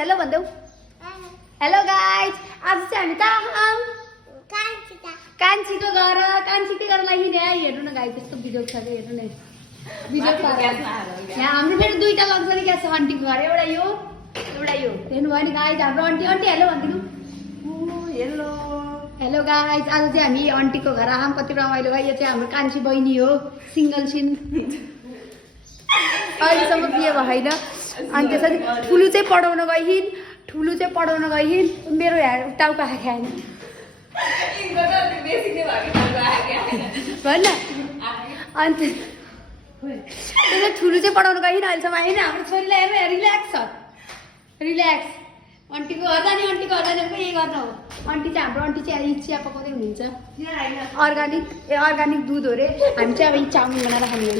Hello भन्देऊ hello guys आज चाहिँ हामी कहाँ कान्छीको घर कान्छीकै घर लागि हेर्नु न गाइज यस्तो बिजोग छ कि हेर्नु न बिजोग यहाँ हाम्रो फेरि दुईटा लग्जरी ग्यास छ आन्टीको घर एउटा यो हेर्नु भयो नि गाइज हाम्रो आन्टी हेलो भनिदिनु हेलो हेलो गाइज आज चाहिँ हामी आन्टीको घर आम कति रमाइलो भयो यो चाहिँ हाम्रो कान्छी बहिनी हो सिङ्गल छिन् अहिलेसम्म बिहे भएन अनि त्यसरी ठुलो चाहिँ पढाउन गइन् मेरो टाउको खाएन भन अनि त्यसलाई ठुलो चाहिँ पढाउन गइन् अहिलेसम्म होइन हाम्रो छोरीलाई हेर्नु रिल्याक्स आन्टीको घर जाने यही गर्न हो आन्टी चाहिँ हाम्रो आन्टी चाहिँ चिया पकाउँदै हुनुहुन्छ अर्ग्यानिक दुध हो रे हामी चाहिँ अब चाउमिन बनाएर खाने हो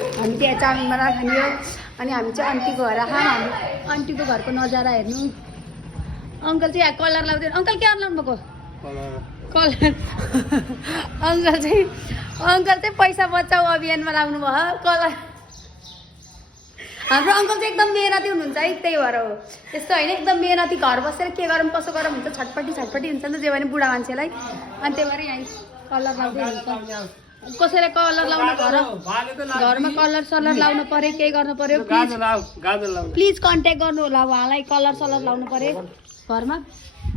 हामी त्यहाँ चाउमिन बनाएर खाने हो अनि हामी चाहिँ आन्टीको घर हाम्रो आन्टीको घरको नजारा हेर्नु अङ्कल चाहिँ यहाँ कलर लाउँदैन अङ्कल के लाउनु भएको कलर अङ्कल चाहिँ पैसा बचाऊ अभियानमा लाउनु भयो कलर हाम्रो अङ्कल चाहिँ एकदम मेहनती हुनुहुन्छ है त्यही भएर हो त्यस्तो होइन एकदम मेहनती घर बसेर के गरौँ कसो गरौँ हुन्छ छटपटी हुन्छ नि त जे भने बुढा मान्छेलाई अनि त्यही भएर यहाँ कलर लाउँदै हुन्छ कसैलाई कलर लाउनु घरमा कलर सलर लाउनु पर्यो केही गर्नु पर्यो प्लिज कन्ट्याक्ट गर्नु होला उहाँलाई कलर सलर लाउनु पर्यो घरमा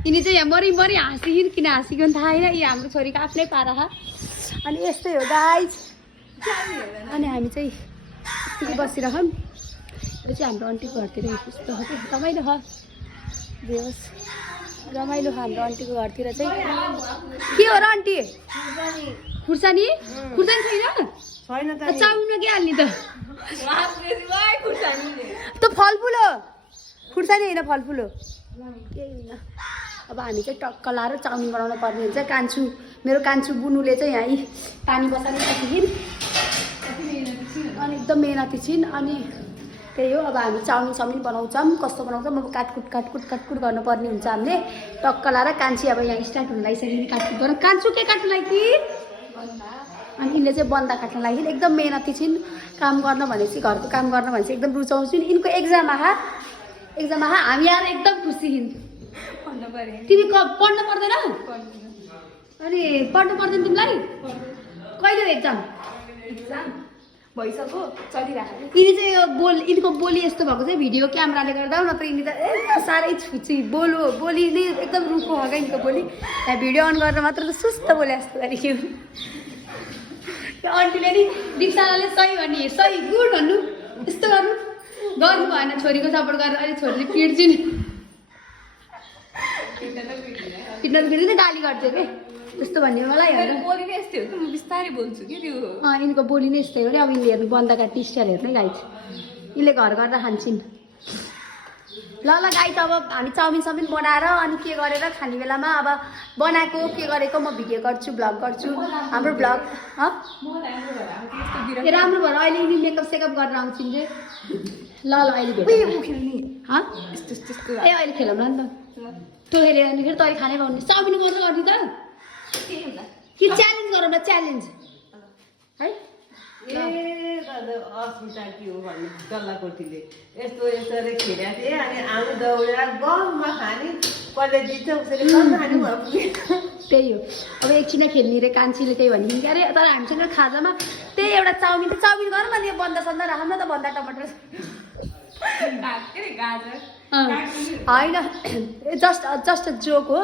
यिनी चाहिँ यहाँ मरि हाँसिन् किन हाँसिकन थाहा होइन यी हाम्रो छोरीको आफ्नै पारा अनि यस्तै हो गाइज अनि हामी चाहिँ यस्तै बसिरहौँ यो चाहिँ हाम्रो आन्टीको घरतिर यस्तो हो कि रमाइलो छ जे होस् रमाइलो छ हाम्रो आन्टीको घरतिर चाहिँ के हो र आन्टी खुर्सानी छैन चाउमा के हाल्ने त फलफुल हो खुर्सानी होइन फलफुल हो केही होइन अब हामी चाहिँ टक्क लाएर चाउमिन बनाउनु पर्ने हुन्छ मेरो कान्छु बुनुले चाहिँ यहाँ पानी बसालिसकिन् अनि एकदम मेहनती छिन् अनि त्यही हो अब हामी चाउमिन बनाउँछौँ कस्तो बनाउँछौँ अब काटकुट गर्नुपर्ने हुन्छ हामीले टक्क लाएर कान्छी अब यहाँ स्टार्ट हुन लागिसक्यो काटकुट गर्नु कान्छु के काट्नुलाई कि अनि यिनले चाहिँ बन्दा काट्न लागि एकदम मेहनती छिन् काम गर्न भनेपछि घरको काम गर्न भनेपछि एकदम रुचाउँछिन् यिनको एक्जाम आहा हामी आएर एकदम खुसी हिन् तिमी पढ्न पर्दैन अनि पढ्नु पर्दैन तिमीलाई कहिले हो एक्जाम भइसक्यो चलिरहेको यिनी चाहिँ यिनको बोली यस्तो भएको चाहिँ भिडियो क्यामेराले गर्दा नत्र यिनी त साह्रै छुची बोली नै एकदम रुखो हो क्या यिनको बोली यहाँ भिडियो अन गरेर मात्र त सुस्त बोले जस्तो गरेको त्यो आन्टीले नि दिक्षाले सही भन्ने सही गुड भन्नु यस्तो गर्नु भएन छोरीको सपोर्ट गरेर अहिले छोरीले पिट्छु नि पिट्न त फेरि गाली गर्छ कि त्यस्तो भन्ने मलाई बोली नै यस्तै हो कि म बिस्तारै बोल्छु कि त्यो यिनको बोली नै यस्तै हो नि अब यिनीहरू हेर्नु बन्दा काट्ने स्टाइल हेर्नु गाइज यिनले घर गर्दा खान्छन् ल गाइज अब हामी चाउमिन बनाएर अनि के गरेर खाने बेलामा अब बनाएको के गरेको म भिडियो गर्छु भ्लग गर्छु हाम्रो भ्लग राम्रो भएर अहिले यिनी मेकअप सेकअप गरेर आउँछन् जे ल अहिले भेट्नु ए अहिले खेलौँ न त त्यो हेऱ्यो भने फेरि तैँले खानै पाउने चाउमिन गर्छ गर्ने त कि च्यालेन्ज गरौँ न च्यालेन्ज है अस्मिता के हो भन्ने डल्लाकोटीले यस्तो यसरी खेलेको थिएँ अनि आलु दौडेर गममा खाने कसले जित्छ उसले गम खाने त्यही हो अब एकछिन खेल्ने रे कान्छीले त्यही भनिदिनु क्या अरे तर हामीसँग खाजामा त्यही एउटा चाउमिन गरौँ न यो बन्दा सन्दा राखौँ न त बन्दा टमाटर होइन जस्ट जोक हो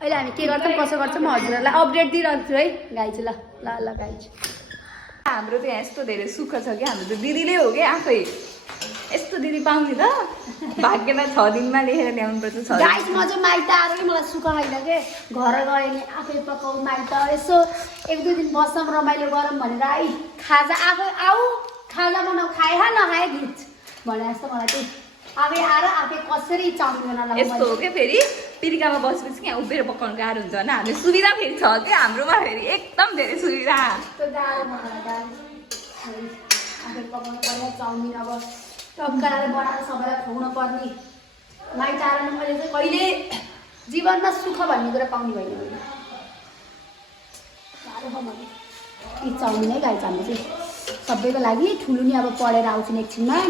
अहिले हामी के गर्छौँ कसो गर्छौँ म हजुरहरूलाई अपडेट दिइरहन्छु है गाइज ल गाइज हाम्रो त यहाँ यस्तो धेरै सुख छ कि हाम्रो त दिदीले हो कि आफै यस्तो दिदी पाउने त भाग्यमा 6 दिनमा लेखेर ल्याउनु पर्छ गाइज म चाहिँ माइत आएर कि मलाई सुख होइन के घर गयो भने आफै पकाऊ माइत यसो 1-2 दिन बस्छौँ रमाइलो गरौँ भनेर आई खाजा आफै आऊ खाजा बनाऊ खाए नखाए भिज भने जस्तो मलाई चाहिँ आफै आएर आफै कसरी चाउमिन बनाउनु यस्तो हो क्या फेरि पिरिकामा बसेपछि यहाँ उभिएर पकाउनु गाह्रो हुन्छ होइन हामीले सुविधा फेरि छ क्या हाम्रोमा फेरि एकदम धेरै सुविधा त्यो गाह्रो मलाई आफै पकाउनु पर्यो चाउमिन अब टक्काएर बनाएर सबैलाई खुवाउनु पर्ने माइत आएर मैले चाहिँ कहिले जीवनमा सुख भन्ने कुरा पाउने भएन मैले गाह्रो छ मलाई यी चाउमिनै गाइज हाम्रो चाहिँ सबैको लागि ठुलो नि अब पढेर आउँछन् एकछिनमा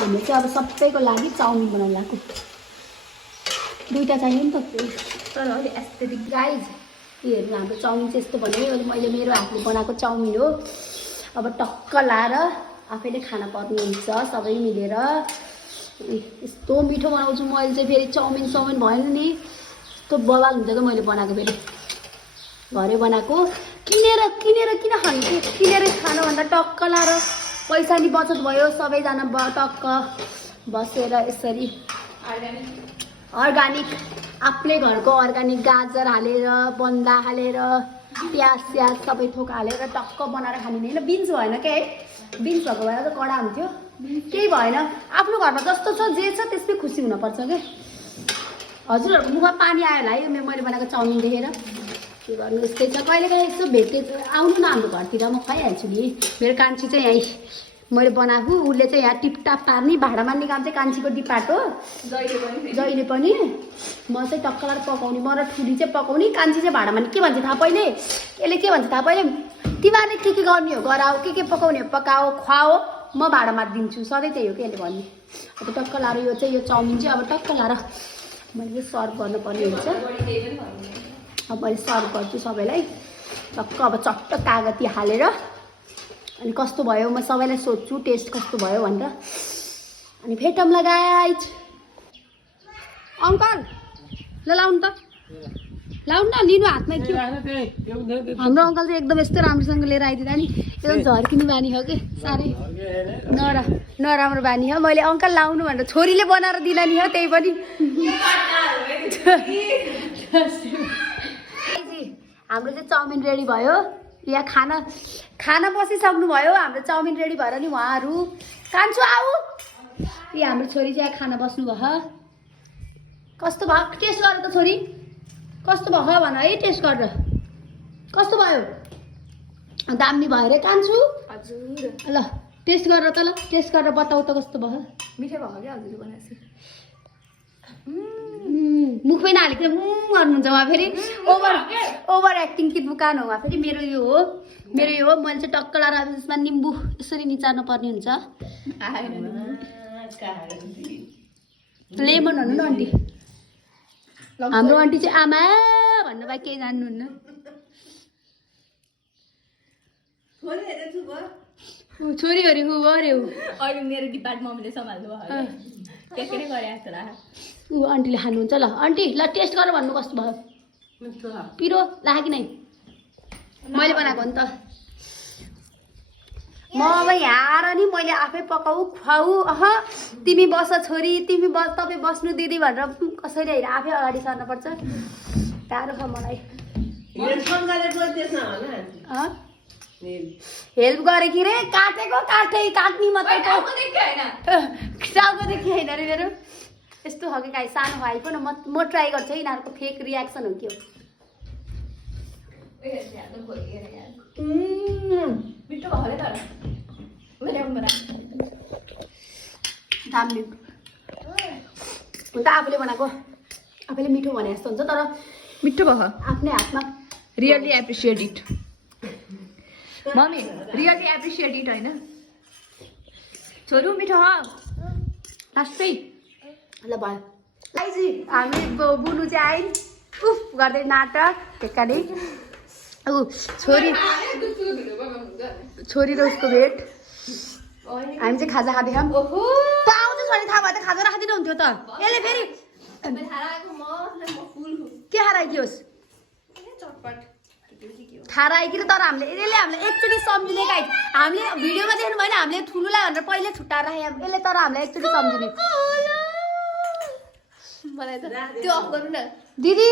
हामीले चाहिँ अब सबैको लागि चाउमिन बनाउनु लाग्यो 2टा चाहियो नि त तर अलि एस्थेटिक गाइज हेर्नु हाम्रो चाउमिन चाहिँ यस्तो भन्यो मैले मेरो हातले बनाएको चाउमिन हो अब टक्क लाएर आफैले खान पर्नुहुन्छ सबै मिलेर यस्तो मिठो बनाउँछु मैले चाहिँ फेरि चाउमिन भएन नि यस्तो बवाल हुन्छ कि मैले बनाएको फेरि घरै बनाएको किनेर किन खानु किनेर खानुभन्दा टक्क लाएर पैसा नि बचत भयो सबैजना टक्क बसेर यसरी अर्ग्यानिक आफ्नै घरको अर्ग्यानिक गाजर हालेर बन्दा हालेर प्याज सबै थोक हालेर टक्क बनाएर खाने होइन बिन्स भएन क्या है बिन्स भएको भएर त कडा हुन्थ्यो केही भएन आफ्नो घरमा जस्तो छ जे छ त्यसमै खुसी हुनुपर्छ क्या हजुरहरूको मुखमा पानी आयो होला है मैले बनाएको चाउमिन देखेर के गर्नु यस्तै छ कहिलेकाहीँ यसो भेटे आउनु न हाम्रो घरतिर म खुवाइहाल्छु नि मेरो कान्छी चाहिँ यहीँ मैले बनाएको उसले चाहिँ यहाँ टिपटाप पार्ने भाँडा मार्ने काम चाहिँ कान्छीको डिपार्ट हो जहिले पनि म चाहिँ टक्कलार पकाउने म र ठुली चाहिँ पकाउने कान्छी चाहिँ भाँडा मार्ने के भन्छ थाहा पहिले यसले के भन्छ थाहा पहिले तिमीहरूले के गर्ने हो गराऊ के पकाउने हो पकाओ खुवाओ म भाँडा मारिदिन्छु सधैँ त्यही हो कि यसले भन्ने अब टक्क लाएर यो चाहिँ यो चाउमिन चाहिँ अब टक्क लाएर मैले सर्भ गर्नुपर्ने हुन्छ अब मैले सर्भ गर्छु सबैलाई टक्क अब चट्ट कागती हालेर अनि कस्तो भयो म सबैलाई सोध्छु टेस्ट कस्तो भयो भनेर अनि फेटम लगाइज अङ्कल ल लाउनु त लाउनु न लिनु हातमा के हाम्रो अङ्कल चाहिँ एकदम यस्तो राम्रोसँग लिएर आइदिँदा नि एकदम झर्किने बानी हो कि साह्रै नराम्रो बानी हो मैले अङ्कल लाउनु भनेर छोरीले बनाएर दिला नि हो त्यही पनि हाम्रो चाहिँ चाउमिन रेडी भयो यहाँ खाना बसिसक्नु भयो हाम्रो चाउमिन रेडी भएर नि उहाँहरू कान्छु आऊ यहाँ हाम्रो छोरी चाहिँ खाना बस्नु भयो कस्तो भयो टेस्ट गर त छोरी कस्तो भयो भन है टेस्ट गरेर कस्तो भयो दामी भयो रे कान्छु हजुर ल टेस्ट गरेर त ल टेस्ट गरेर बताऊ त कस्तो भयो मिठो भयो क्या हजुर बनाएको मुखमै नहालेको गर्नुहुन्छ उहाँ फेरि ओभर एक्टिङ कि दुकान हो उहाँ फेरि मेरो यो हो मैले चाहिँ टक्क लाएर त्यसमा निम्बु यसरी निचार्नु पर्ने हुन्छ लेमन भन्नु न आन्टी हाम्रो आन्टी चाहिँ आमा भन्नु भए केही जान्नुहुन्न छोरीहरू ऊ अरे अहिले मेरो डिपार्ट मम्मीले सम्हाल्नु भयो के के गरे जस्तो लाग्यो ऊ आन्टीले खानुहुन्छ ल आन्टी ल टेस्ट गर भन्नु कस्तो भयो पिरो लाग्यो कि नै मैले बनाएको हो नि त म अब यहाँ आएर नि मैले आफै पकाऊ खुवाऊ तिमी बस छोरी तिमी तपाईँ बस्नु दिदी भनेर कसैले हेरेर आफै अगाडि सर्नुपर्छ गाह्रो छ मलाई हेल्प गरे कि रे काट्ने मात्रै टाउको देखि होइन अरे मेरो यस्तो हो कि गाई सानो भाइ पनि म ट्राई गर्छु है यिनीहरूको फेक रियाक्सन हो कि हो मिठो भयो तर दामी हुन त आफूले बनाएको आफैले मिठो भने जस्तो हुन्छ तर मिठो भयो आफ्नै हातमा really appreciate it mummy really appreciate it होइन छोरू मिठो हो लास्टै ल भयो आइजी हामी बुनु चाहिँ आइ उफ गर्दै नाटक टेक्काले ऊ छोरी र उसको भेट हामी चाहिँ खाजा खाँदैछौँ त आउँछ भने थाहा भयो त खाजा राखिदिनु हुन्थ्यो त यसले फेरि के हराइदियोस् थाहा आयो कि तर यसले हामीलाई एकचोटि सम्झिने गाई हामीले भिडियोमा देख्नु भएन हामीले ठुलोलाई भनेर पहिले छुट्टाएर राखेँ यसले तर हामीलाई एकचोटि सम्झिने त्यो अफ गर्नु न दिदी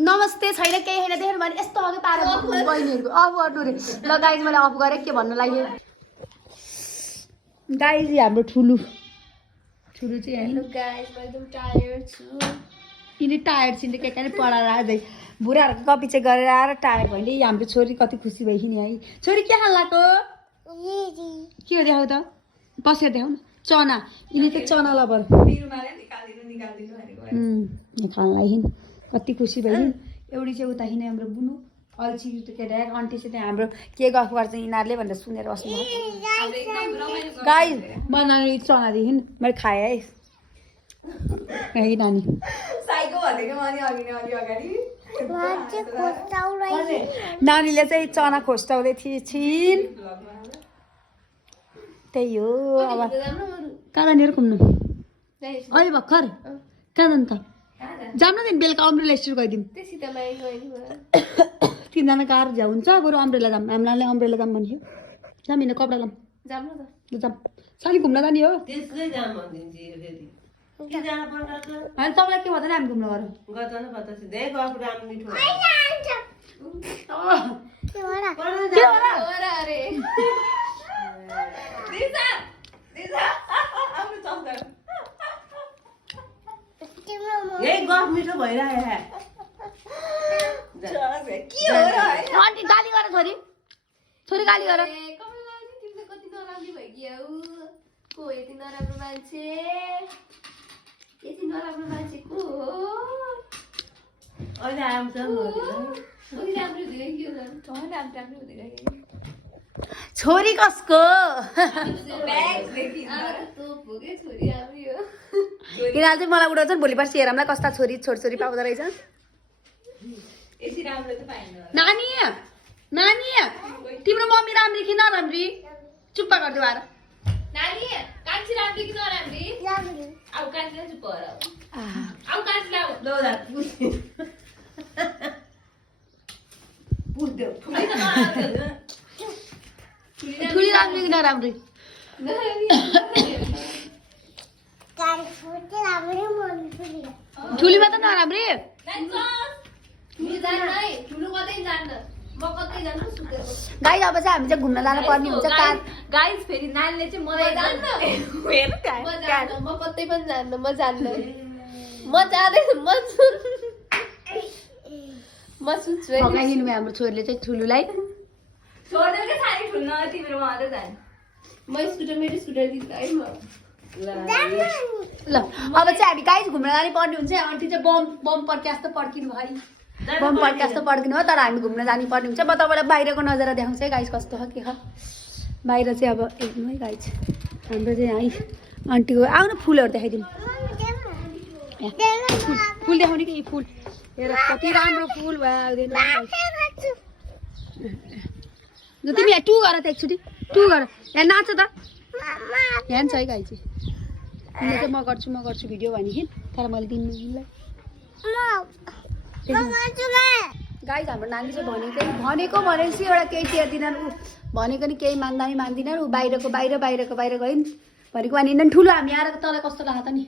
नमस्ते छैन केही छैन देख्नु भने यस्तो अघि पारेर बहिनीहरूको अफ गर्नु रे ल गाइज मैले अफ गरेँ के भन्नु लाग्यो गाइज हाम्रो ठुलो चाहिँ एकदम टायर्ड छु यिनी टायर्ड छिन् के काले पढाएर आउँदै बुढाहरूको कपी चाहिँ गरेर आएर टायर्ड भयो नि हाम्रो छोरी कति खुसी भयो नि है छोरी के खान लाग्यो के हो देखाउ त बसेर देखाउ न चना यिनी चाहिँ चना लबर खान लागि कति खुसी भयो एउटी चाहिँ उता हिँड्ने हाम्रो बुनु अल्छी केटा आन्टीसित हाम्रो के गफ गर्छ यिनीहरूले भनेर सुनेर बस्नु गाई बनाउने चनादेखि मैले खाएँ है नानी साइको भनेको अनि अगाडि नानीले चाहिँ चना खोस्टाउँदै थिए छिन् त्यही हो अब कहाँ जाने घुम्नु अहिले भर्खर कहाँ जानु त जाऊँ न बेलुका अम्ब्रेला स्टोर गइदिउँ तिनजना कार झ्या हुन्छ बरु अम्ब्रेला जाऊँ हामीलाई अम्ब्रेला जाऊँ भन्यो जाऊँ हिँड्ने कपडा लाऊँ जाऊँ सानी घुम्न जाने हो त्यसकै जाम भनिदिन्छु यो फेरि के जानु पर्छ होइन तपाईँलाई के भन्दैन हामी घुम्न गरौँ गर्दा न पत्ता सिधै गफ राम मिठो यही गफ मिठो भइरहेको आन्टी गाली गर छोरी छोरी गाली गर कति नराम्री भइगयो को यति नराम्रो मान्छे यति नराम्रो मान्छे को हो अहिले आउँछ कति राम्रो हुँदै गयो झन् राम्रो हुँदै गयो छोरी कसको तोप हो क्या छोरी राम्री हो यिनीहरू चाहिँ मलाई उडाउँछन् भोलि पर्सि हेरौँला कस्ता छोरी छोरी पाउँदो रहेछ नानी नानी तिम्रो मम्मी राम्री कि नराम्री चुप्पा गरिदियो आएर नानी कान्छी राम्री कि नराम्री अब कान्छीलाई चुप गर अब कान्छीलाई ठुली राम्री कि नराम्री ठुलीमा त नराम्री ठुलो जान्न है ठुलो कतै जान्न म कतै जान्न सुतेर गाई अब चाहिँ हामी चाहिँ घुम्न जानु पर्ने हुन्छ कार गाइस फेरि नानीले चाहिँ मलाई म कतै पनि जान्न म जान्न म जाँदैन म सुन्छु है फकाइदिनु भयो हाम्रो छोरीले चाहिँ ठुलोलाई छोड्दै के सानी ठुल्न तिम्रो मात्रै जाने मेरो स्कुटर दिन्छ है म ल अब चाहिँ हामी गाई घुम्न जाने पर्ने हुन्छ आन्टी चाहिँ बम पड्के जस्तो पड्किनु भयो बम पड्के जस्तो पड्किनु भयो तर हामी घुम्न जानु पर्ने हुन्छ म तपाईँलाई बाहिरको नजारा देखाउँछु है गाइस कस्तो छ के छ बाहिर चाहिँ अब एकदमै है गाइस हाम्रो चाहिँ है आन्टीको आउनु फुलहरू देखाइदिउँ फुल देखाउने कि फुल हेर कति राम्रो फुल भयो तिमी यहाँ टु गर त एकचोटि टु गर यहाँ नाच त यहाँ छ है गाई चाहिँ चाहिँ म गर्छु भिडियो भनेदेखि तर मैले दिनु गाई हाम्रो नानी चाहिँ भनेको भनेपछि एउटा केही टेर्दिनन् ऊ भनेको नि केही मान्दा नि मान्दिनन् ऊ बाहिर गयो नि भनेको भने ठुलो हामी आएर तँलाई कस्तो लाग्छ त नि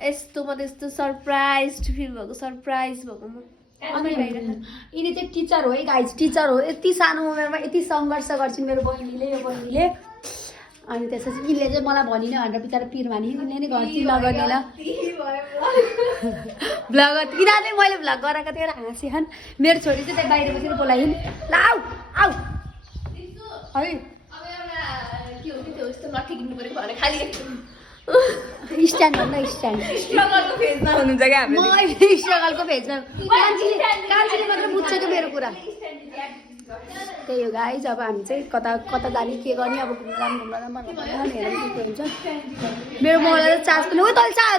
यस्तो म त्यस्तो सरप्राइज फिल भएको म यिनी चाहिँ टिचर हो है गाइज टिचर हो यति सानो उमेरमा यति सङ्घर्ष गर्छिन् मेरो बहिनीले अनि त्यसपछि यिनले चाहिँ मलाई भनिन भनेर बिचरा पिर मानि यिनले नै गर्छ नगर्ने ल भ्लग यिनीहरूले मैले भ्लग गराएको थिएँ हाँसे खान् मेरो छोरी चाहिँ त्यहाँ बाहिर बसेर बोलाइन् ल आऊ आऊ है के हो त्यो यस्तो नठिकिनु पऱ्यो भने खालि स्ट्यान्ड भन्दा स्ट्यान्ड स्ट्रगलको फेजमा हुनुहुन्छ क्या हामी म स्ट्रगलको भेजमा कान्छीले मात्र बुझ्छ कि मेरो कुरा त्यही हो गाइज अब हामी चाहिँ कता जाने के गर्ने अब घुम्न जानु हेरौँ के हुन्छ मेरो मोबाइललाई चार्ज पनि हो तैँले चार्ज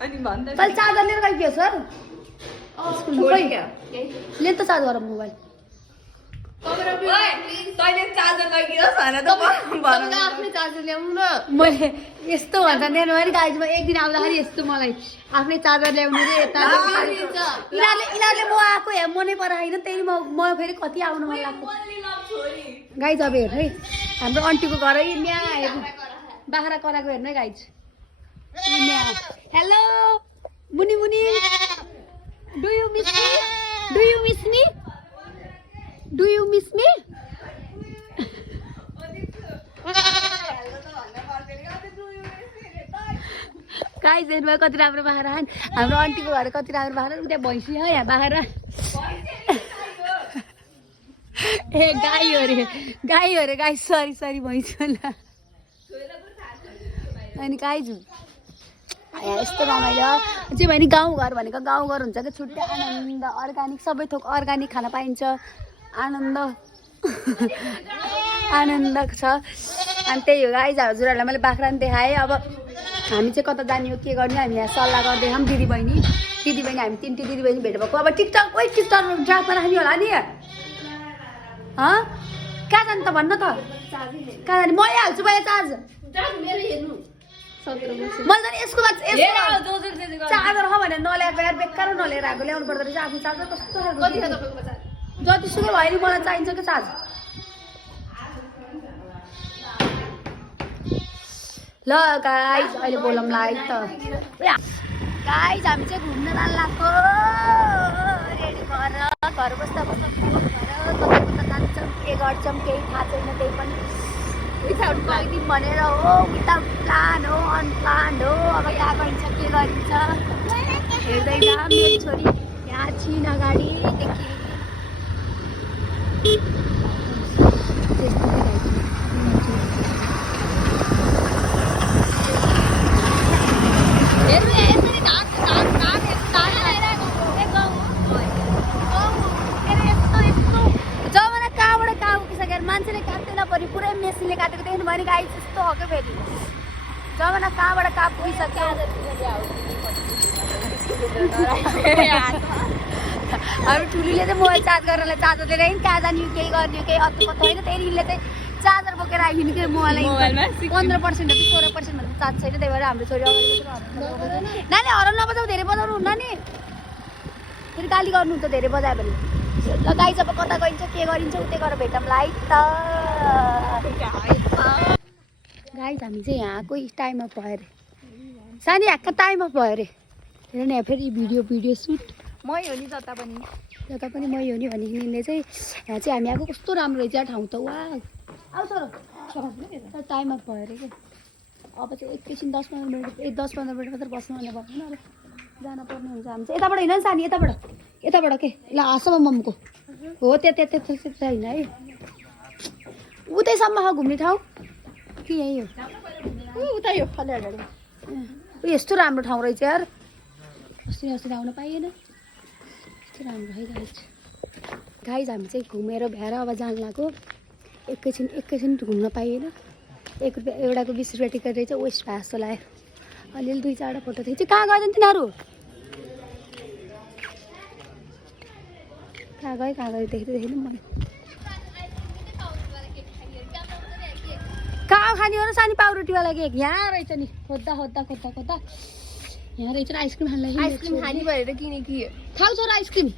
अनि भन्दा तैँले चार्जर लिएर गयो के हो सर ले त चार्ज गर मोबाइल तैँले चार्जर लगिदिनुहोस् भनेर त आफ्नै चार्जर ल्याउनु न मैले यस्तो भन्दा दिनु भने गाइजमा एक दिन आउँदाखेरि यस्तो मलाई आफ्नै चार्जर ल्याउनु रे यता यिनीहरूले म आएको हे म नै पराएन त्यही म फेरि कति आउनु मन लाग्छ गाइज अब हेर्नु है हाम्रो आन्टीको घर है म्या हेर्नु बाख्रा कराएको हेर्नु है गाइज हेलो मुनि do you miss me guys हेर्नुभयो कति राम्रो बाख्रा हाम्रो आन्टीको घर कति राम्रो बाख्रा उता भैँसी हो यहाँ बाख्रा ए गाई हो रे गाई सरी भैँसी होला अनि गाइज यहाँ यस्तो रमाइलो जे भने गाउँघर भनेको गाउँघर हुन्छ कि छुट्टै आनन्द अर्ग्यानिक सबै थोक अर्ग्यानिक खान पाइन्छ आनन्द आनन्द छ अनि त्यही हो गाइज हजुरहरूलाई मैले बाख्रा पनि देखाएँ अब हामी चाहिँ कता जाने हो के गर्ने हामी यहाँ सल्लाह गर्दैछौँ दिदी बहिनी हामी तिनवटा दिदी बहिनी भेट भएको अब टिकटक ड्रापमा राख्ने होला नि कहाँ जानु त भन्न त कहाँ जाने मै हाल्छु पहिला चार्ज मैले त यसको चार्जर हो भनेर नल्याएको यार बेकार नलिएर आएको ल्याउनु पर्दो रहेछ आफ्नो चार्जर कस्तो जतिसुकै भयो नि मलाई चाहिन्छ कि चार्ज ल गाइज अहिले बोलाउँला है त गाइज हामी चाहिँ घुम्न लाग्को रेडी भएर घर बस्दा बस्दा कता कता जान्छौँ के गर्छौँ केही थाहा छैन त्यही पनि विदाउट प्लानिङ भनेर हो विदाउट प्लान हो अनप्लान हो अब कहाँ गरिन्छ के गरिन्छ हेर्दै जा मेरो छोरी यहाँ छिन अगाडिदेखि मान्छेले काट्दैन पऱ्यो पुरै मेसिनले काटेको देख्नु भयो नि गाई जस्तो हो क्या फेरि जमाना कहाँबाट कहाँ पुगिसक्यो हाम्रो ठुलीले चाहिँ मोबाइल चार्ज गर्नलाई चार्जर लिएर आयो कहाँ जाने केही गर्ने केही अत्तो पत्तो होइन त्यही यिनले चाहिँ चार्जर बोकेर आइदिनु कि मोबाइलमा 15% हो कि 16% भन्दा चार्ज छैन त्यही भएर हाम्रो छोरी अगाडि नानी हराउनु नबजाऊ धेरै बजाउनु हुन्न नि फेरि गाली गर्नुहुन्छ धेरै बजायो भने ल गाइज अब कता गइन्छ के गरिन्छ उतै गएर भेटौँला है त गाइज हामी चाहिँ यहाँको टाइममा भयो अरे सानी यहाँको टाइममा भयो अरे हेर न यहाँ फेरि भिडियो सुट मै हो नि जता पनि मै हो नि भनिकन चाहिँ यहाँ चाहिँ हामी आएको कस्तो राम्रो रहेछ ठाउँ त वा आउँछ टाइममा भयो अरे कि अब चाहिँ एकैछिन 10-15 मिनट मात्र बस्नु भने भएन अब जानुपर्ने हुन्छ हामी चाहिँ यताबाट होइन नि सानी यताबाट के ल आसमा मम्मीको हो त्यहाँ होइन है उतैसम्म घुम्ने ठाउँ कि यही हो उतै हो यस्तो राम्रो ठाउँ रहेछ यार अस्ति आउन पाइएन यस्तो राम्रो है गाइज हामी चाहिँ घुमेर भ्याएर अब जानु लाग्यो एकैछिन घुम्न पाइएन 1 रुपियाँ एउटाको 20 रुपियाँ टिकट रहेछ वेस्ट भयो जस्तो लाग्यो अलिअलि 2-4 फोटो खिच्यो कहाँ गयो तिनीहरू कहाँ गयो देख्नु मलाई कहाँ खाने हो र सानी पाउरोटीवाला केक यहाँ रहेछ नि खोज्दा यहाँ रहेछ आइसक्रिम खानलाई आइसक्रिम खाने भएर किनेकी खाउँछ र आइसक्रिम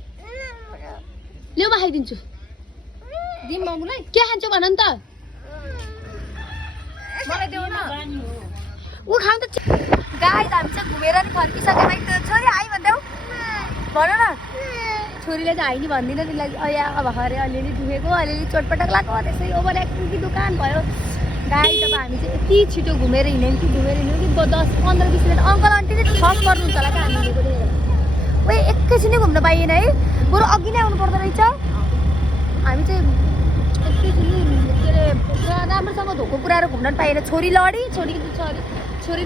ल्याउ म खाइदिन्छु दिम मम्मीलाई के खान्छौ भन नि त मलाई देऊ न ऊ खाउँ त गाइस हामी चाहिँ घुमेर नि फर्किसक्यो भाइ छोरी आइ भन्देऊ भन न छोरीले चाहिँ आइ नि भन्दिनँ तिमीलाई अब हरे अलिअलि दुखेको अलिअलि चोटपटक लाग्यो त्यसै ओभर एक्टिभिटी दुकान भयो गाइस अब हामी चाहिँ यति छिटो घुमेर हिँड्यौँ कि 10-15-20 मिनट अङ्कल आन्टी चाहिँ फर्स्ट गर्नुहुन्छ होला क्या हामीले पनि उयो एकैछिनै घुम्न पाइएन है बरु अघि नै आउनु पर्दो रहेछ हामी चाहिँ एकैछिन के अरे राम्रोसँग धोको पुऱ्याएर घुम्न पनि पाइएन छोरी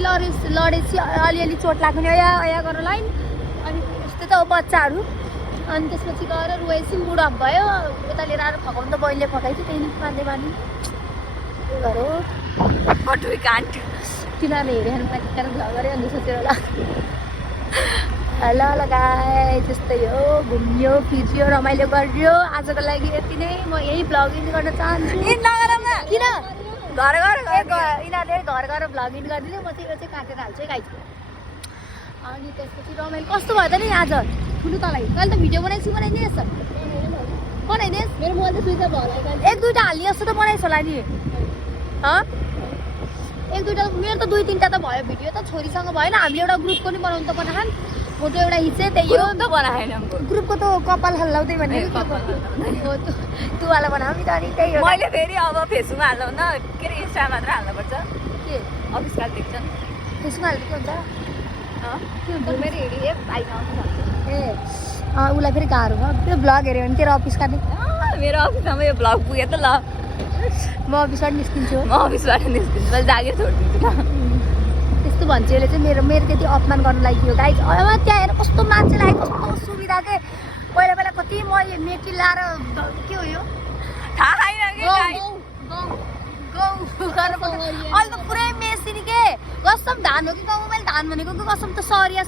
लडेपछि अलिअलि चोट लाग्ने अया गरेर लाइन अनि यस्तो त हो बच्चाहरू अनि त्यसपछि गएर रोएपछि मुड अफ भयो यता लिएर आएर फकाउनु त बहिनीले फकाइथ्यो त्यही मान्दै मान्नु त्यही भएर हो तिनीहरूले हेरेर माथि भ्लग गऱ्यो अनि सोचेर ल गाई त्यस्तै हो घुम्यो फिर्यो रमाइलो गर्यो आजको लागि यति नै म यही भ्लगिङ गर्न चाहन्छु किन घर यिनीहरूले घर गएर भ्लगिङ गरिदिनु म चाहिँ काटेर हाल्छु है गाई अनि त्यसपछि रमाइलो कस्तो भयो त नि आज ठुलो तँलाई कहिले त भिडियो बनाइदिएछ बनाइदिएस् मेरो मोबाइल त सुइच अफ भयो 1-2टा हाल्ने जस्तो त बनाइस् होला नि 1-2टा मेरो त 2-3टा त भयो भिडियो त छोरीसँग भएन हामीले एउटा ग्रुपको नि बनाउनु त बनाखान फोटो एउटा खिचे त्यही हो त बनाएन ग्रुपको त कपाल हल्लाउँदै भने तुवाला बनाऊ नि त अनि त्यही हो मैले फेरि अब फेसबुकमा हाल्नु न के अरे इन्स्टा मात्र हाल्नुपर्छ के अफिस कार्ड देख्छ फेसबुकमा हाल्नु के हुन्छ मेरो हेरी भाइ आउँछ ए उसलाई फेरि गाह्रो भयो त्यो भ्लग हेऱ्यो भने तेरो अफिस काट्ने मेरो अफिसमा यो भ्लग पुग्यो त ल म अफिसबाट निस्किन्छु म अफिसबाट निस्किन्छु मैले जागिर छोडिदिन्छु ल त्यस्तै यस्तो भन्छ यसले चाहिँ मेरो त्यति अपमान गर्नु लागि गाइज। अब त्यहाँ हेर कस्तो मान्छेलाई कस्तो सुविधा के पहिला पहिला कति म यो मेटी लाएर के हो यो थाहा छैन के गाइस। अहिले त पुरै मेसिन के कसम धान हो कि गाउँमा मैले धान भनेको कि कसम त सहरिया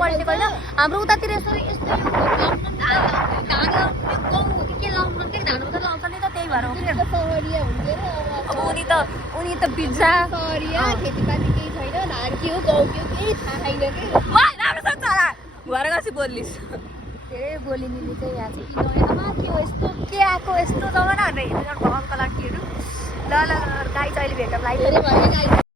पल्टेको होइन। हाम्रो उतातिर यसो यस्तो धान गाउँ हो कि के लाउनु के धान मात्रै लाउँछ नि त त्यही भएर हो कि सहरिया हुँदैन अब उनी त बिजा सहरिया खेतीपाती केही छैन धान के हो गाउँ के हो केही थाहा छैन कि राम्रो छ चला घर गएपछि बोल्लिस्। धेरै बोलिने चाहिँ यहाँ चाहिँ कि नयाँमा के हो यस्तो के आएको यस्तो जमाना भनेर हेरेर भगवान्को लागि ल ल गाई चाहिँ अहिले भेटौँ धेरै भयो गाई।